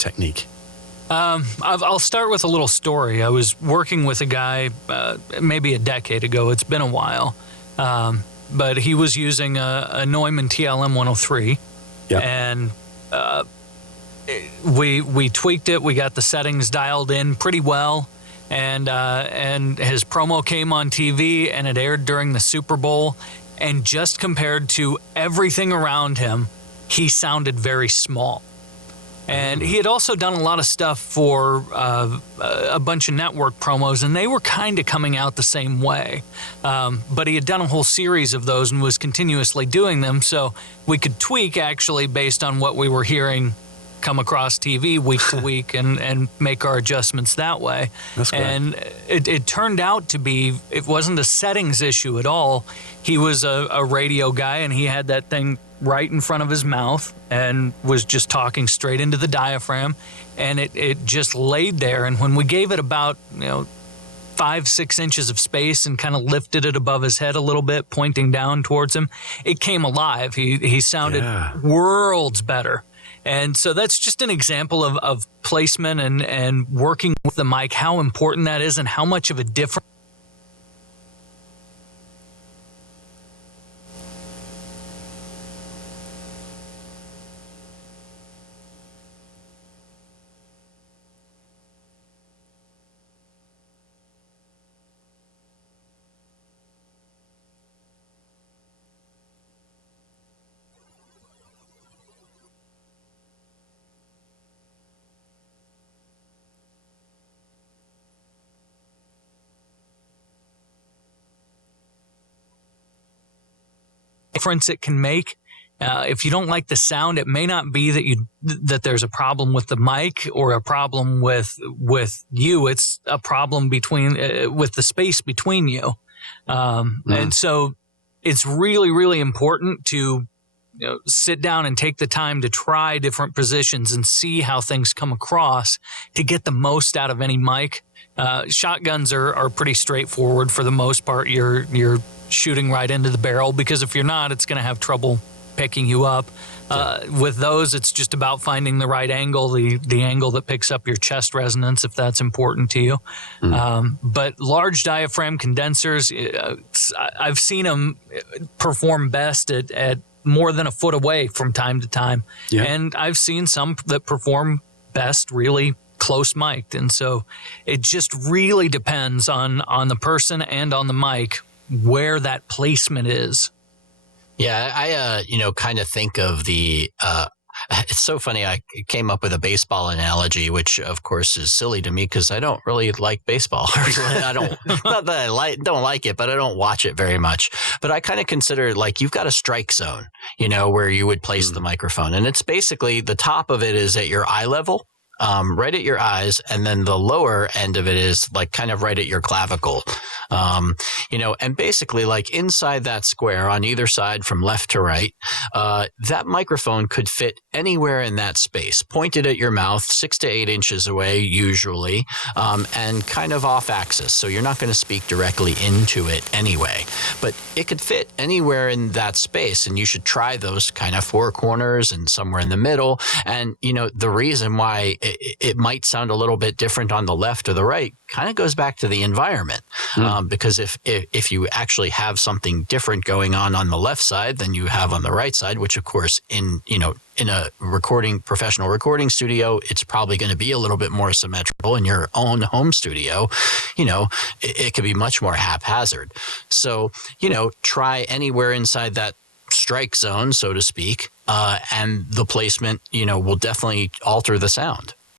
technique? I'll start with a little story. I was working with a guy maybe a decade ago. It's been a while. But he was using a Neumann TLM 103. Yep. And we tweaked it. We got the settings dialed in pretty well. And his promo came on TV, and it aired during the Super Bowl. And just compared to everything around him, he sounded very small. And he had also done a lot of stuff for a bunch of network promos, and they were kind of coming out the same way. But he had done a whole series of those and was continuously doing them, so we could tweak actually based on what we were hearing come across TV week to week and make our adjustments that way. That's great. And it turned out to be, it wasn't a settings issue at all. He was a radio guy, and he had that thing right in front of his mouth and was just talking straight into the diaphragm, and it just laid there. And when we gave it about 5-6 inches of space and kind of lifted it above his head a little bit, pointing down towards him, it came alive. He sounded worlds better. And so that's just an example of placement and working with the mic, how important that is and how much of a difference. Difference it can make. If you don't like the sound, it may not be that there's a problem with the mic or a problem with you. It's a problem with the space between you. And so it's really, really important to sit down and take the time to try different positions and see how things come across to get the most out of any mic. Shotguns are pretty straightforward for the most part. You're shooting right into the barrel, because if you're not, it's going to have trouble picking you up. With those, it's just about finding the right angle, the angle that picks up your chest resonance, if that's important to you. But large diaphragm condensers, I've seen them perform best at more than a foot away from time to time. Yeah. And I've seen some that perform best really close mic'd. And so it just really depends on the person and on the mic where that placement is. Yeah, I kind of think of the it's so funny. I came up with a baseball analogy, which of course is silly to me because I don't really like baseball. I don't, not that I don't like it, but I don't watch it very much. But I kind of consider like you've got a strike zone, where you would place the microphone, and it's basically the top of it is at your eye level. Right at your eyes, and then the lower end of it is like kind of right at your clavicle. And basically like inside that square on either side from left to right, that microphone could fit anywhere in that space, pointed at your mouth, 6 to 8 inches away usually, and kind of off axis. So you're not going to speak directly into it anyway, but it could fit anywhere in that space, and you should try those kind of four corners and somewhere in the middle. And, the reason why it might sound a little bit different on the left or the right kind of goes back to the environment. Because if you actually have something different going on the left side than you have on the right side, which of course in a professional recording studio, it's probably going to be a little bit more symmetrical. In your own home studio, it could be much more haphazard. So, try anywhere inside that strike zone, so to speak, and the placement, will definitely alter the sound.